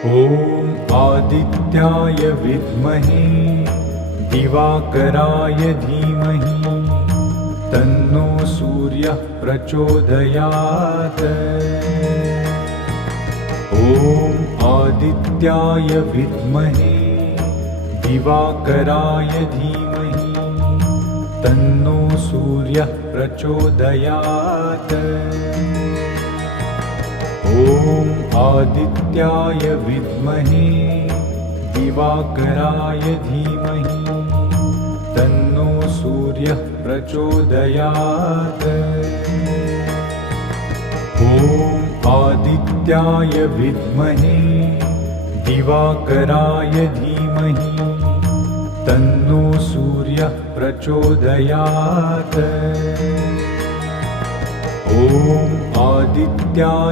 ॐ आदित्याय विद्महे दिवाकराय धीमहि तन्नो सूर्यः प्रचोदयात्। ॐ आदित्याय विद्महे दिवाकराय धीमहि तन्नो सूर्यः प्रचोदयात्। ॐ आदित्याय विद्महे दिवाकराय धीमहि तन्नो सूर्यः प्रचोदयात्। ॐ आदित्याय विद्महे दिवाकराय धीमहि तन्नो सूर्यः प्रचोदयात्। ॐ आदित्याय